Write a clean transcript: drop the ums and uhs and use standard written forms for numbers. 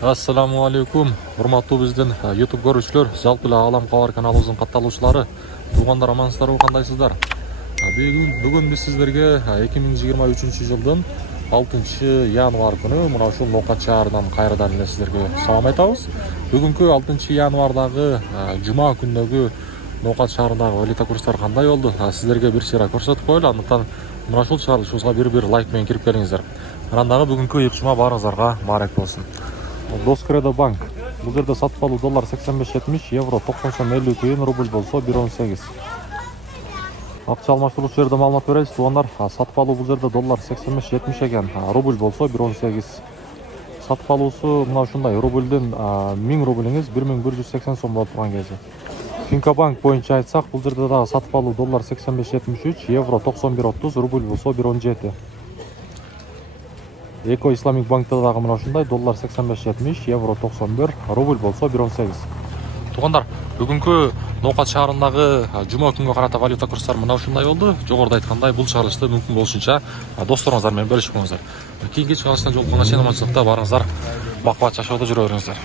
Assalamu alaikum. Урматтуу биздин YouTube көрүүчүлөр, жалпы эле Алам кабар каналыбыздын катталуучулары, туугандар, амансыздарбы, кандайсыздар? Бүгүн биз сиздерге 2023 жылдын 6 январ күнү мына ушул Ноокат шаарынан кайрадан эле сиздерге салам айтабыз. Бүгүнкү 6 январдагы жума күндөгү Ноокат шаарындагы валюта курстары кандай болду? Сиздерге бир чыйра көрсөтүп коелу. Андыктан мына ушул чыгарылышыбызга бир лайк менен кирип келиңиздер. Анан дагы бүгүнкү ыйык жума баарыңыздарга баарек болсун. Доскредо банк. Бул жерде сатып алуу доллар 85-70, евро 90 сом 50 тыйын, рубль болсо 1.18. Акча алмаштыруучу жерде маалымат беребиз, туугандар. Сатып алуу бул жерде доллар 85-70 экен, рубль болсо 1.18. Сатып алуусу мына ушундай, рубльден 1000 рублиңиз 1180 сом болуп турган кези. Финкобанк боюнча айтсак, бул жерде дагы сатып алуу доллар 85-73, евро 91.30, рубль болсо 1.17. Эко Исламик банкта дагы мына ушундай, доллар 85-70, евро 91, рубль болсо 1.18. Туугандар, бүгүнкү Ноокат шаарындагы жума күнгө карата валюта курстары мына ушундай болду. Жогоруда айткандай, бул чыгарылышты мүмкүн болушунча досторуңуздар менен бөлүшүп коюңуздар. Кийинки чыгарылыштан жолукканга чейин аманчылыкта барыңыздар, бак-бат жашоодо жүрө бериңиздер.